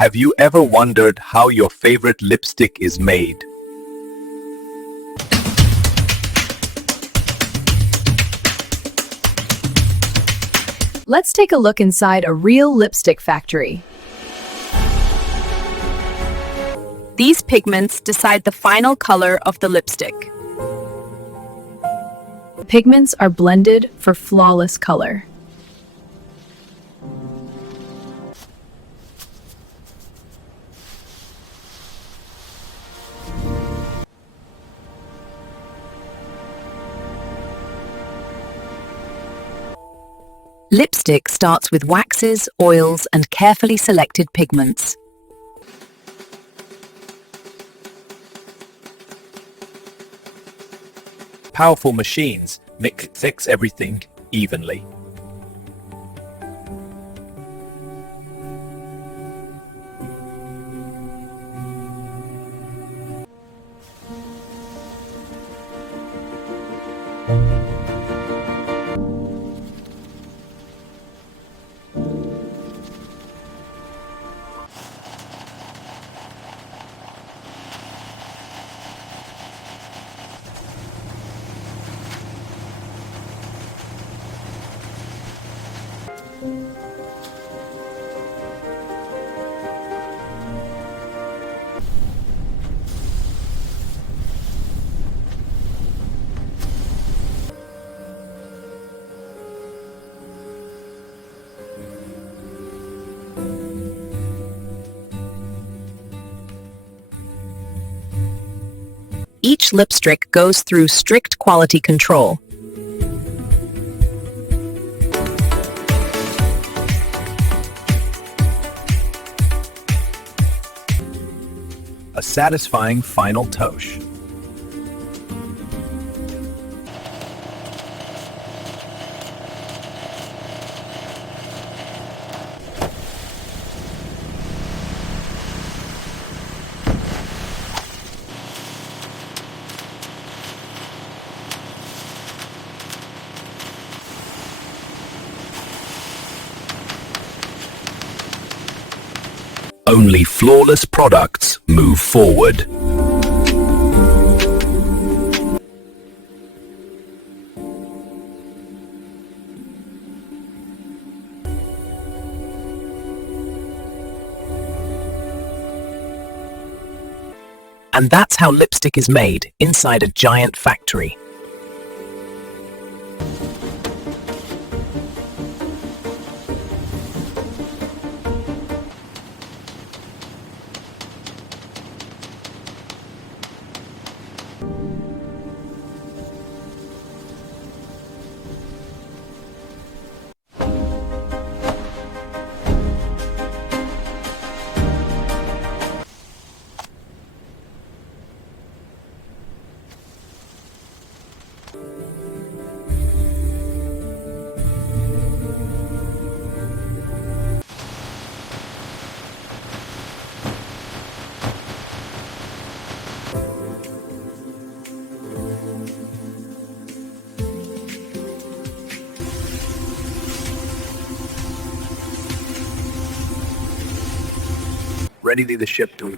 Have you ever wondered how your favorite lipstick is made? Let's take a look inside a real lipstick factory. These pigments decide the final color of the lipstick. Pigments are blended for flawless color. Lipstick starts with waxes, oils, and carefully selected pigments. Powerful machines mix everything evenly. Each lipstick goes through strict quality control. A satisfying final touch. Only flawless products move forward. And that's how lipstick is made inside a giant factory. Ready to the ship to